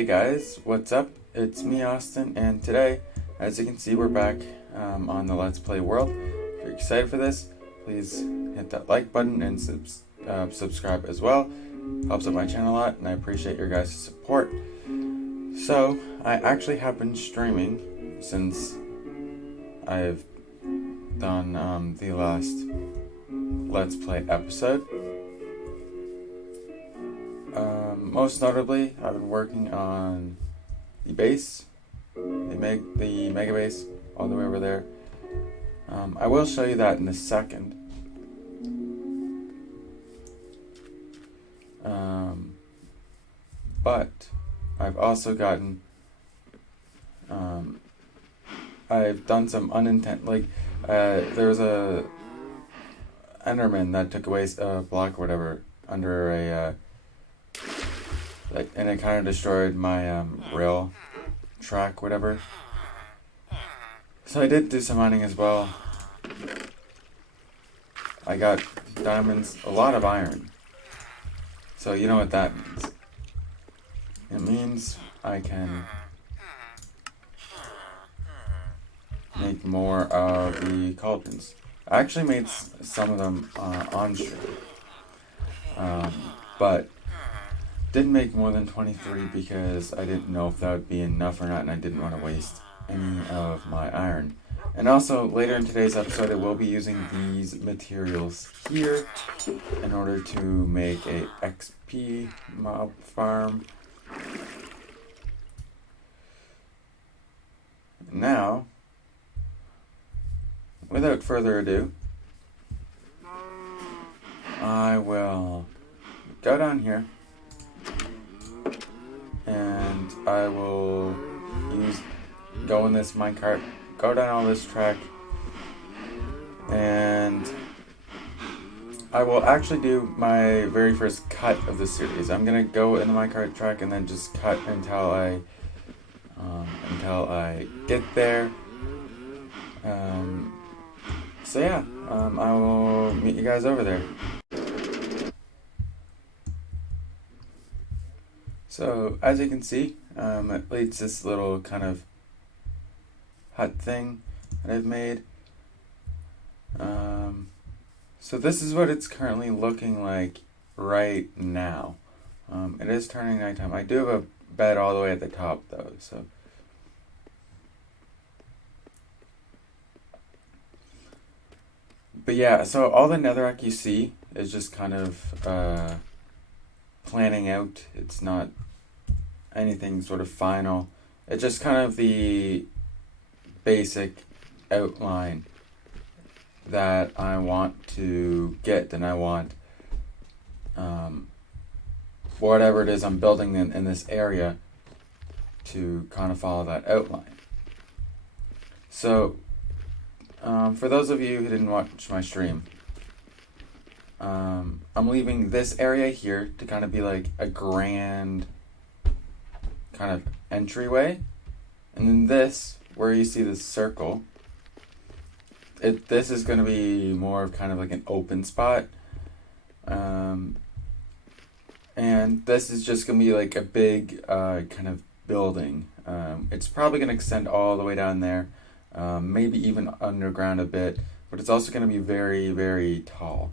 Hey guys, what's up? It's me, Austin, and today, as you can see, we're back on the Let's Play world. If you're excited for this, please hit that like button and subscribe as well. Helps out my channel a lot, and I appreciate your guys' support. So, I actually have been streaming since I've done the last Let's Play episode. Most notably, I've been working on the base, the mega base, all the way over there. I will show you that in a second. But I've also gotten, I've done some there was a Enderman that took away a block or whatever under a, and it kind of destroyed my rail track, whatever. So I did do some mining as well. I got diamonds, a lot of iron. So you know what that means. It means I can make more of the cauldrons. I actually made some of them on stream. But didn't make more than 23 because I didn't know if that would be enough or not, and I didn't want to waste any of my iron. And also, later in today's episode, I will be using these materials here in order to make a XP mob farm. Now, without further ado, I will go down here. And I will go in this minecart, go down all this track, and I will actually do my very first cut of the series. I'm gonna go in the minecart track and then just cut until I get there. So yeah, I will meet you guys over there. So, as you can see, it leads this little kind of hut thing that I've made. So this is what it's currently looking like right now. It is turning nighttime. I do have a bed all the way at the top though, so. But yeah, so all the netherrack you see is just kind of planning out. It's not anything sort of final. It's just kind of the basic outline that I want to get, and I want whatever it is I'm building in this area to kind of follow that outline. So for those of you who didn't watch my stream, I'm leaving this area here to kind of be like a grand kind of entryway. And then this, where you see this circle, this is going to be more of kind of like an open spot. And this is just going to be like a big kind of building. It's probably going to extend all the way down there, maybe even underground a bit, but it's also going to be very, very tall.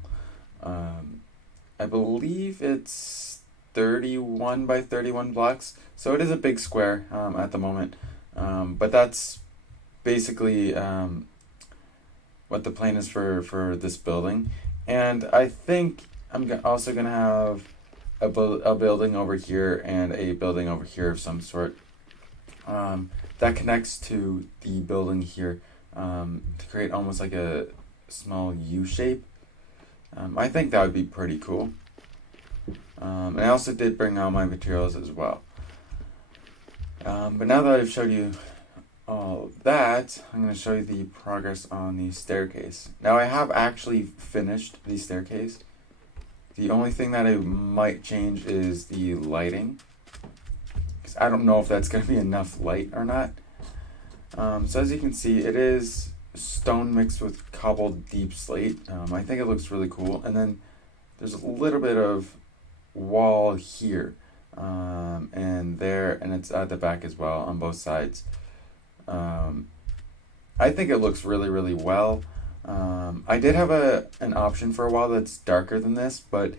I believe it's 31 by 31 blocks, so it is a big square at the moment, but that's basically what the plan is for this building. And I think I'm also going to have a building over here and a building over here of some sort that connects to the building here to create almost like a small U shape. I think that would be pretty cool. And I also did bring all my materials as well. But now that I've showed you all of that, I'm going to show you the progress on the staircase. Now I have actually finished the staircase. The only thing that I might change is the lighting, because I don't know if that's going to be enough light or not. So as you can see, it is stone mixed with cobbled deep slate. I think it looks really cool. And then there's a little bit of wall here. and there, and it's at the back as well on both sides. I think it looks really, really well. I did have an option for a wall that's darker than this, but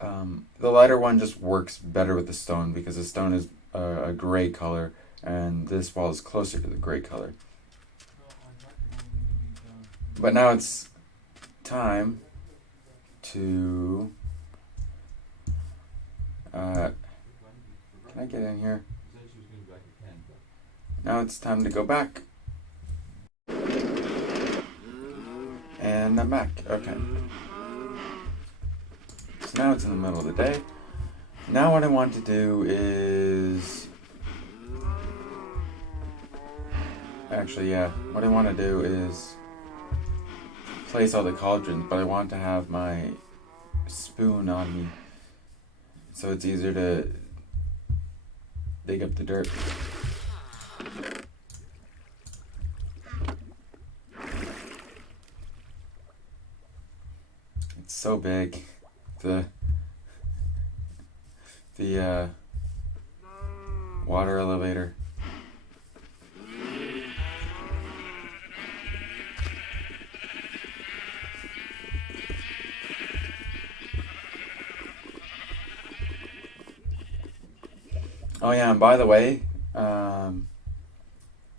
the lighter one just works better with the stone because the stone is a gray color, and this wall is closer to the gray color. But now it's time to... can I get in here? Now it's time to go back. And I'm back. Okay. So now it's in the middle of the day. Now what I want to do is... Actually, yeah. What I want to do is place all the cauldrons, but I want to have my spoon on me so it's easier to dig up the dirt. It's so big. The water elevator. Oh yeah, and by the way,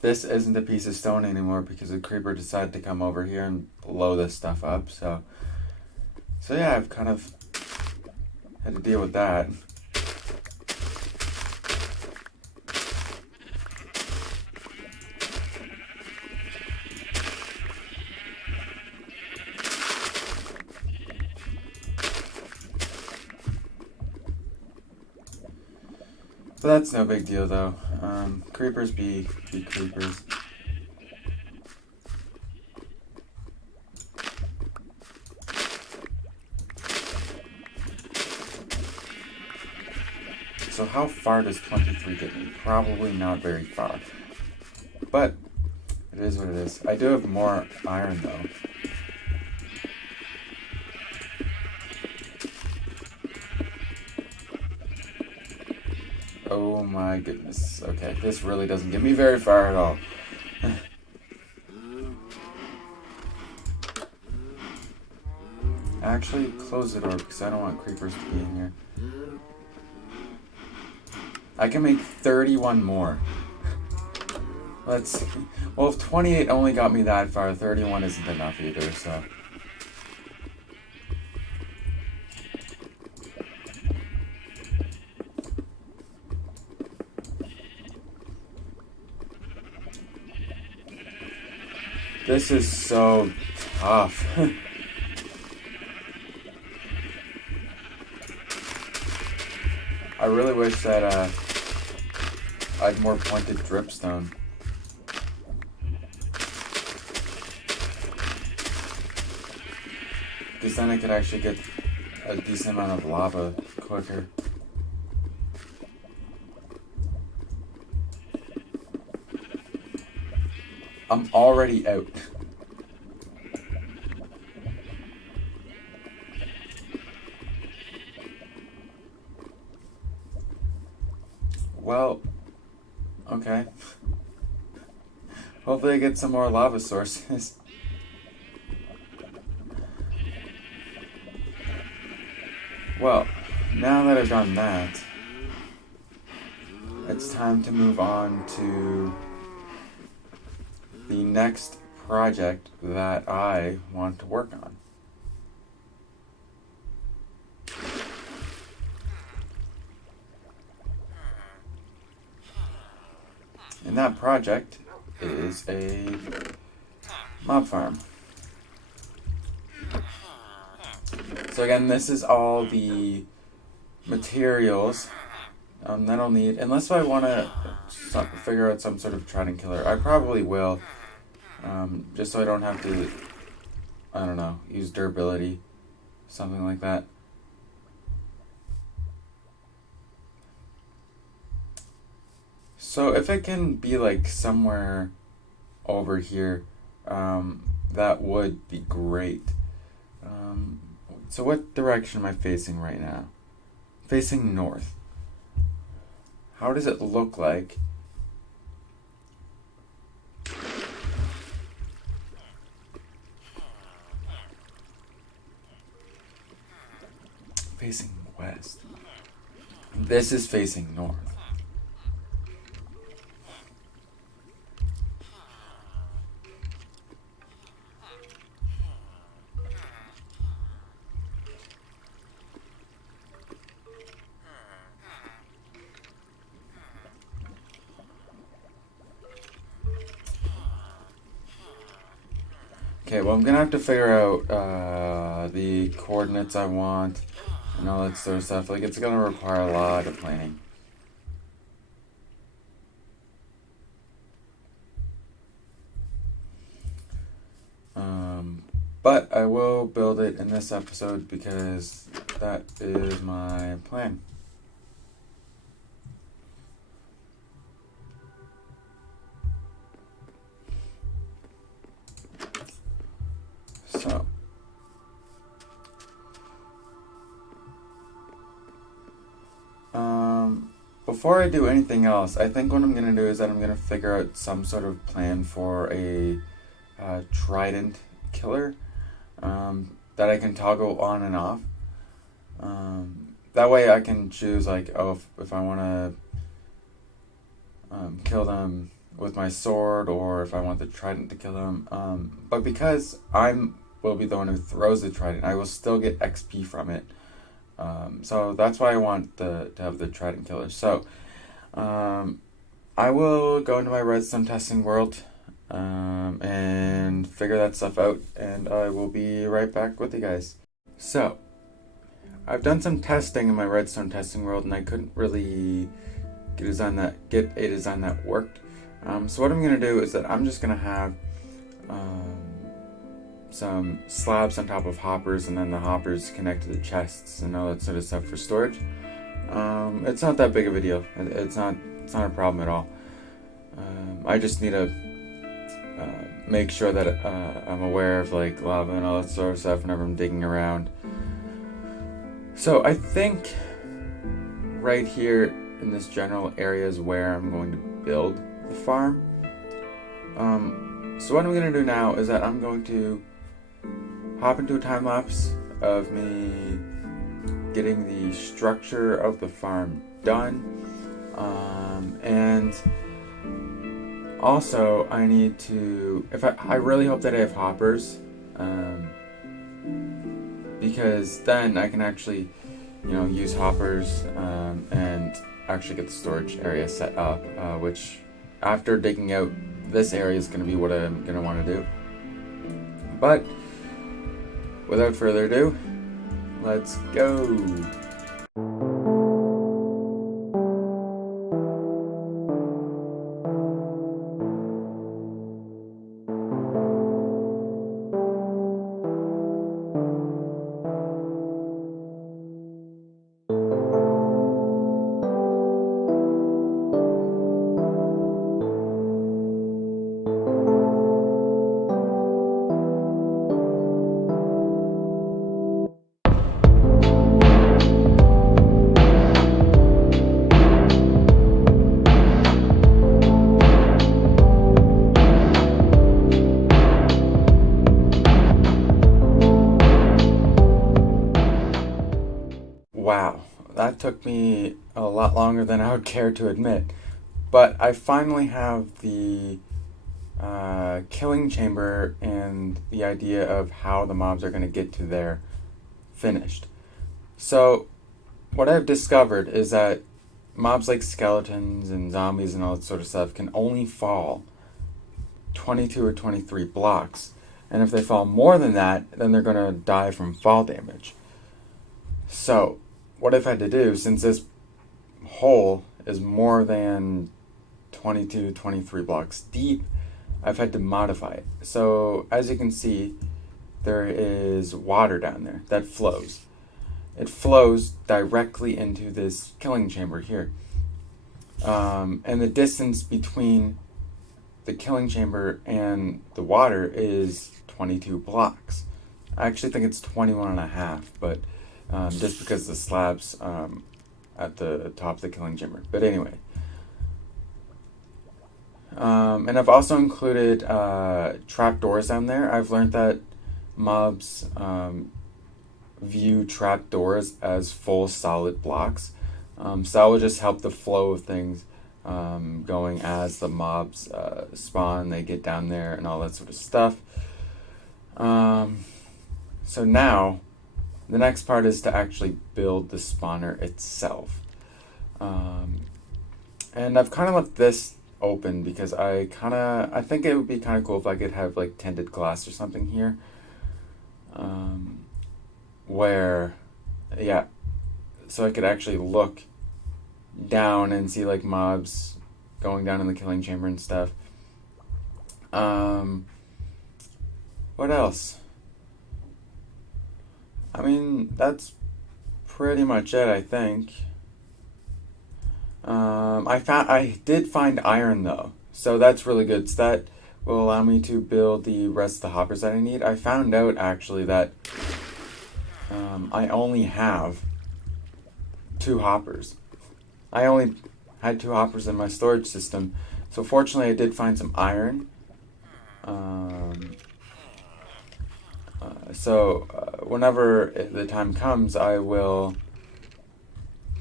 this isn't a piece of stone anymore because the creeper decided to come over here and blow this stuff up. So yeah, I've kind of had to deal with that. But that's no big deal though. Creepers be creepers. So how far does 23 get me? Probably not very far. But it is what it is. I do have more iron though. Oh my goodness. Okay, this really doesn't get me very far at all. Actually, close the door because I don't want creepers to be in here. I can make 31 more. Let's see. Well, if 28 only got me that far, 31 isn't enough either, so... This is so tough. I really wish that I had more pointed dripstone. Because then I could actually get a decent amount of lava quicker. I'm already out. Well, okay. Hopefully I get some more lava sources. Well, now that I've done that, it's time to move on to the next project that I want to work on. And that project is a mob farm. So again, this is all the materials that I'll need, unless I want to figure out some sort of trident killer. I probably will, just so I don't have to, I don't know, use durability, something like that. So if it can be like somewhere over here, that would be great. So what direction am I facing right now? Facing north. how does it look like facing west? This is facing north. Okay, well, I'm gonna have to figure out the coordinates I want and all that sort of stuff. Like, it's gonna require a lot of planning. But I will build it in this episode because that is my plan. So, before I do anything else, I think what I'm going to do is that I'm going to figure out some sort of plan for a trident killer that I can toggle on and off. That way I can choose, like, oh, if I want to kill them with my sword, or if I want the trident to kill them. But because will be the one who throws the trident, I will still get XP from it. So that's why I want to have the trident killer. So I will go into my redstone testing world and figure that stuff out, and I will be right back with you guys. So I've done some testing in my redstone testing world, and I couldn't really get a design that worked. So what I'm going to do is that I'm just going to have some slabs on top of hoppers, and then the hoppers connect to the chests and all that sort of stuff for storage. It's not that big of a deal. It's not a problem at all. I just need to make sure that I'm aware of, like, lava and all that sort of stuff whenever I'm digging around. So I think right here in this general area is where I'm going to build the farm. So what I'm going to do now is that I'm going to hop into a time lapse of me getting the structure of the farm done, and also I need to, I really hope that I have hoppers, because then I can actually, use hoppers and actually get the storage area set up, which after digging out this area is going to be what I'm going to want to do. But without further ado, let's go. Wow, that took me a lot longer than I would care to admit. But I finally have the killing chamber and the idea of how the mobs are going to get to there finished. So what I've discovered is that mobs like skeletons and zombies and all that sort of stuff can only fall 22 or 23 blocks. And if they fall more than that, then they're going to die from fall damage. So what I've had to do, since this hole is more than 22, 23 blocks deep, I've had to modify it. So as you can see, there is water down there that flows. It flows directly into this killing chamber here. And the distance between the killing chamber and the water is 22 blocks. I actually think it's 21 and a half, but just because the slabs at the top of the killing chamber. But anyway, And I've also included trapdoors down there. I've learned that mobs view trapdoors as full solid blocks. So that will just help the flow of things going as the mobs spawn, they get down there, and all that sort of stuff. So now, the next part is to actually build the spawner itself. And I've kind of left this open because I think it would be kind of cool if I could have like tinted glass or something here. Where, yeah, so I could actually look down and see like mobs going down in the killing chamber and stuff. What else? I mean, that's pretty much it, I think. I did find iron though, so that's really good. So that will allow me to build the rest of the hoppers that I need. I found out actually that I only have 2 hoppers. I only had 2 hoppers in my storage system, so fortunately I did find some iron. Whenever the time comes, I will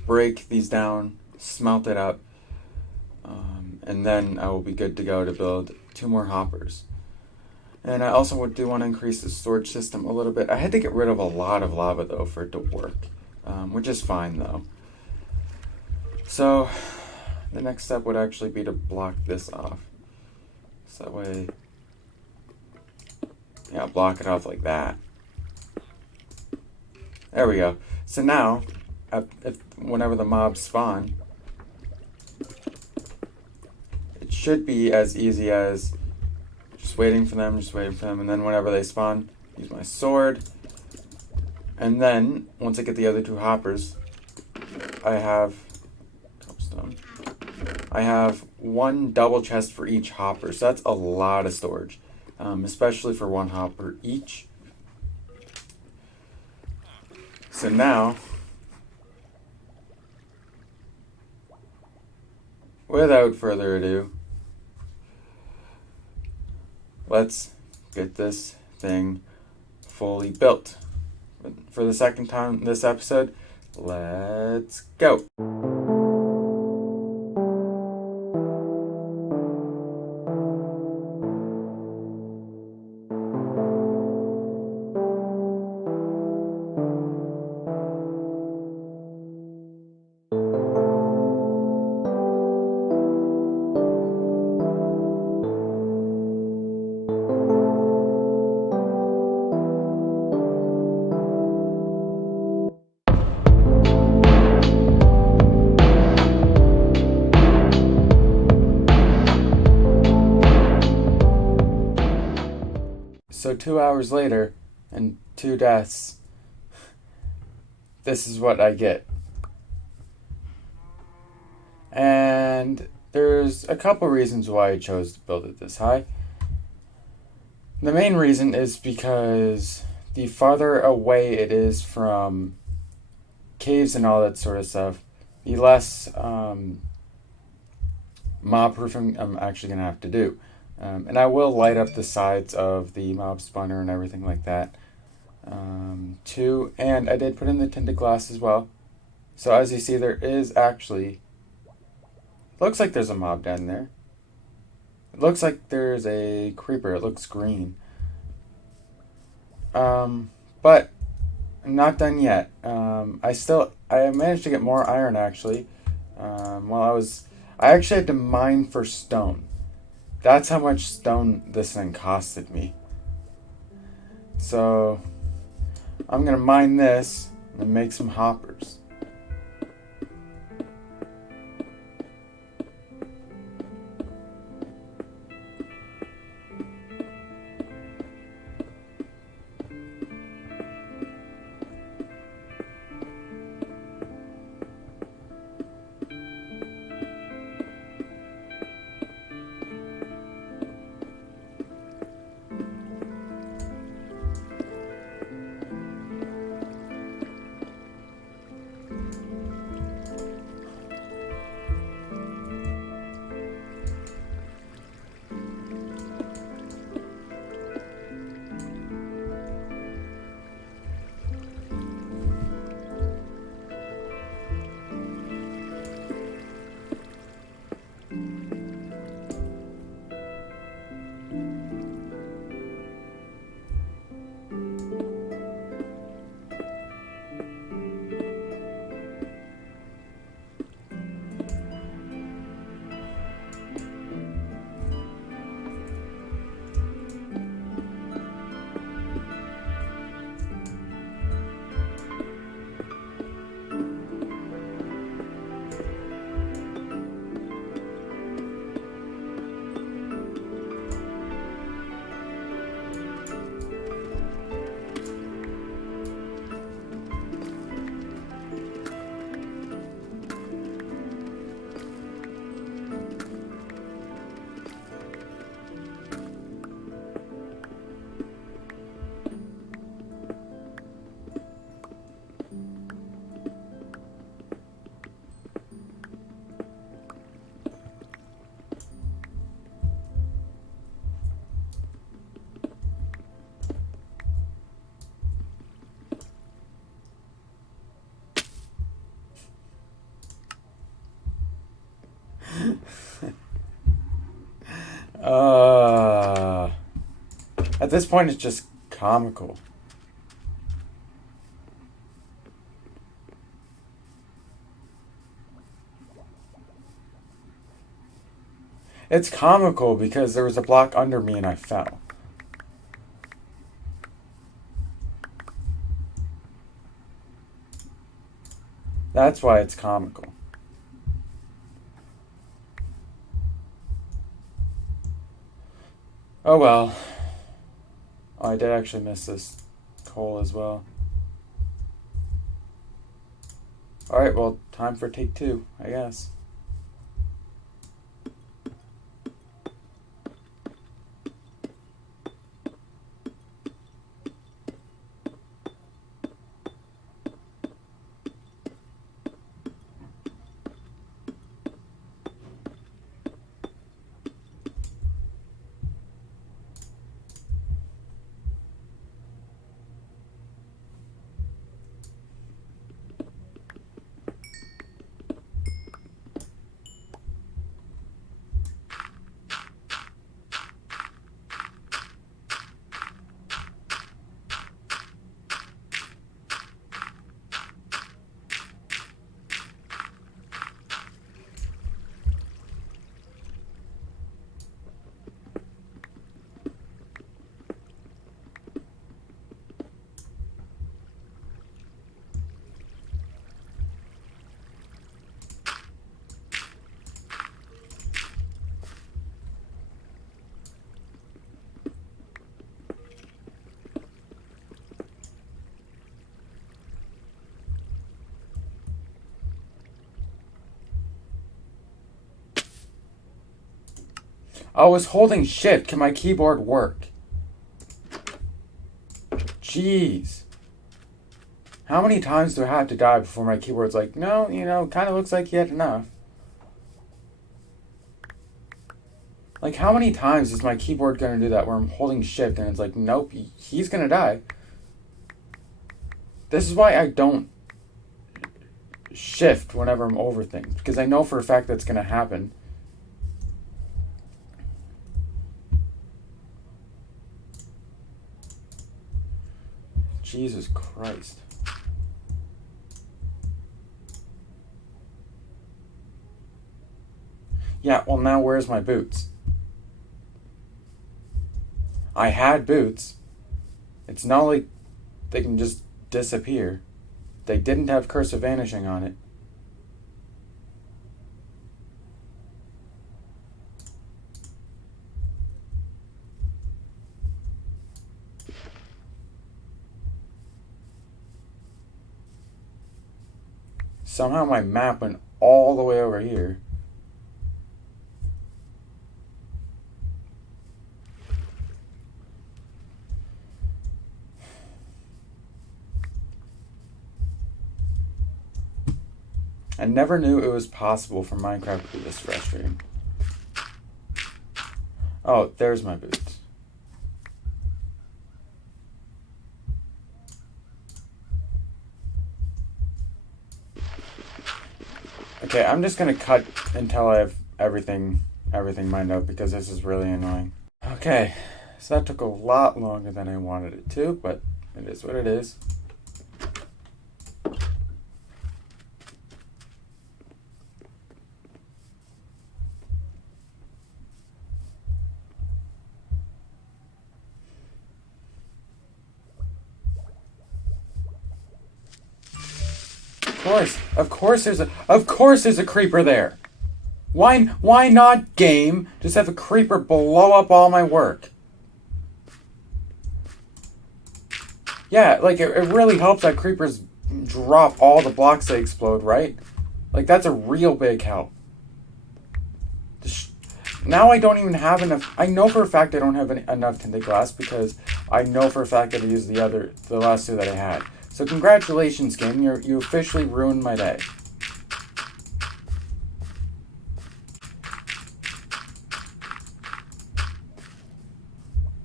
break these down, smelt it up, and then I will be good to go to build 2 more hoppers. And I also do want to increase the storage system a little bit. I had to get rid of a lot of lava though for it to work, which is fine though. So the next step would actually be to block this off. So that way, yeah, block it off like that. There we go. So now, whenever the mobs spawn, it should be as easy as just waiting for them, and then whenever they spawn, use my sword. And then, once I get the other 2 hoppers, I have cobblestone. I have 1 double chest for each hopper, so that's a lot of storage, especially for 1 hopper each. So now, without further ado, let's get this thing fully built. For the second time this episode, let's go. So 2 hours later, and 2 deaths, this is what I get. And there's a couple reasons why I chose to build it this high. The main reason is because the farther away it is from caves and all that sort of stuff, the less mob proofing I'm actually going to have to do. And I will light up the sides of the mob spawner and everything like that too. And I did put in the tinted glass as well. So as you see, there is actually, looks like there's a mob down there. It looks like there's a creeper. It looks green. But I'm not done yet. I managed to get more iron actually. I actually had to mine for stone. That's how much stone this thing costed me. So I'm gonna mine this and make some hoppers. At this point, it's just comical. It's comical because there was a block under me and I fell. That's why it's comical. Oh well. Oh, I did actually miss this coal as well. Alright, well, time for take 2, I guess. I was holding shift. Can my keyboard work? Jeez. How many times do I have to die before my keyboard's like, no, kind of looks like you had enough. Like, how many times is my keyboard going to do that where I'm holding shift and it's like, nope, he's going to die. This is why I don't shift whenever I'm over things, because I know for a fact that's going to happen. Jesus Christ. Yeah, well now where's my boots? I had boots. It's not like they can just disappear. They didn't have Curse of Vanishing on it. Somehow my map went all the way over here. I never knew it was possible for Minecraft to be this frustrating. Oh, there's my boots. Okay, I'm just gonna cut until I have everything mined up because this is really annoying. Okay, so that took a lot longer than I wanted it to, but it is what it is. Of course there's a creeper there. Why not, game? Just have a creeper blow up all my work. Yeah, like it really helps that creepers drop all the blocks they explode, right? Like that's a real big help. Now I don't even have enough. I know for a fact I don't have enough tinted glass because I know for a fact that I used the last 2 that I had. So congratulations, game. You officially ruined my day.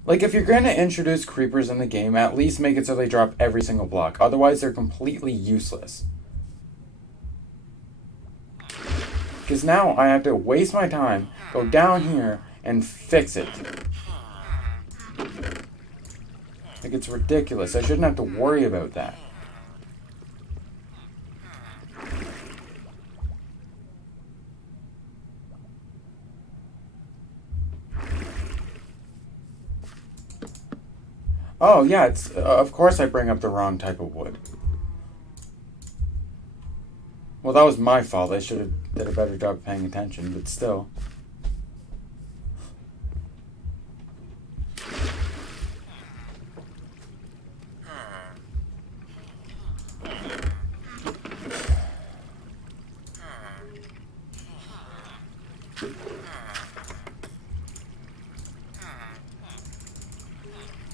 Like, if you're going to introduce creepers in the game, at least make it so they drop every single block. Otherwise, they're completely useless. Because now I have to waste my time, go down here, and fix it. Like, it's ridiculous. I shouldn't have to worry about that. Oh, yeah, it's of course I bring up the wrong type of wood. Well, that was my fault. I should have did a better job paying attention, but still.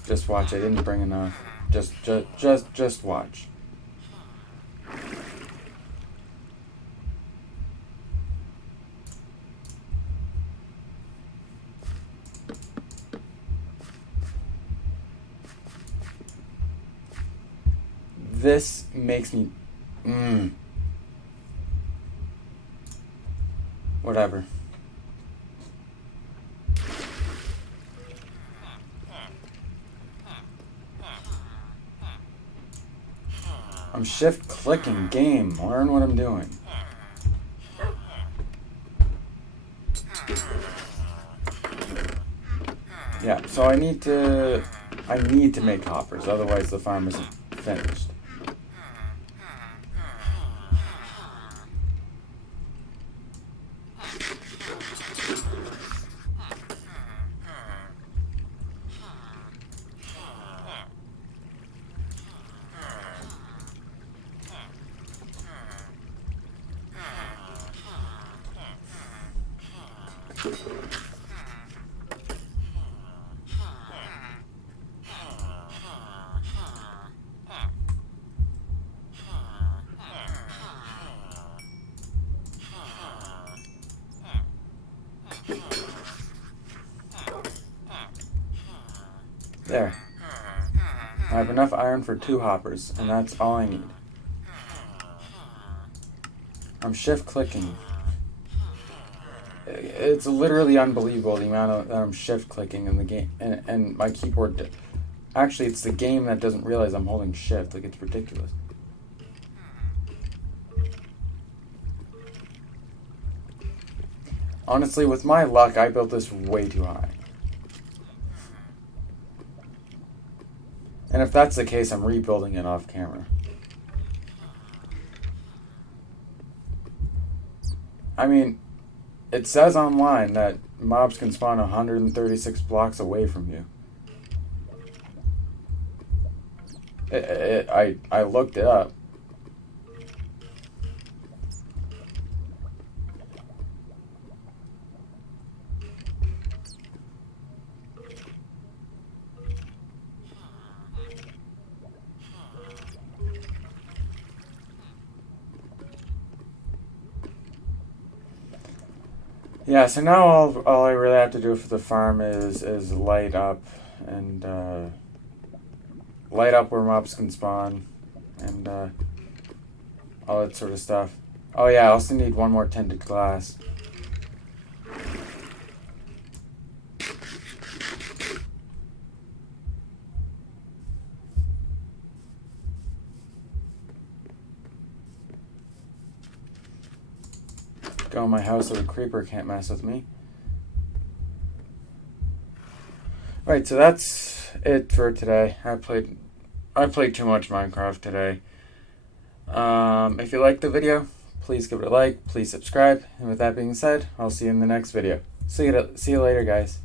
Just watch. I didn't bring enough. Just watch. This makes me... Whatever. I'm shift clicking game. Learn what I'm doing. Yeah, so I need to make hoppers, otherwise the farm isn't finished. There. I have enough iron for 2 hoppers, and that's all I need. I'm shift clicking. It's literally unbelievable the amount that I'm shift clicking in the game, and my keyboard. Actually, it's the game that doesn't realize I'm holding shift. Like, it's ridiculous. Honestly, with my luck, I built this way too high. And if that's the case, I'm rebuilding it off camera. I mean, it says online that mobs can spawn 136 blocks away from you. I looked it up. Yeah, so now all I really have to do for the farm is light up and light up where mobs can spawn and all that sort of stuff. Oh yeah, I also need 1 more tinted glass. Go in my house so the creeper can't mess with me. Right, so that's it for today. I played too much Minecraft today. If you liked the video, please give it a like, please subscribe, and with that being said, I'll see you in the next video. See you later, guys.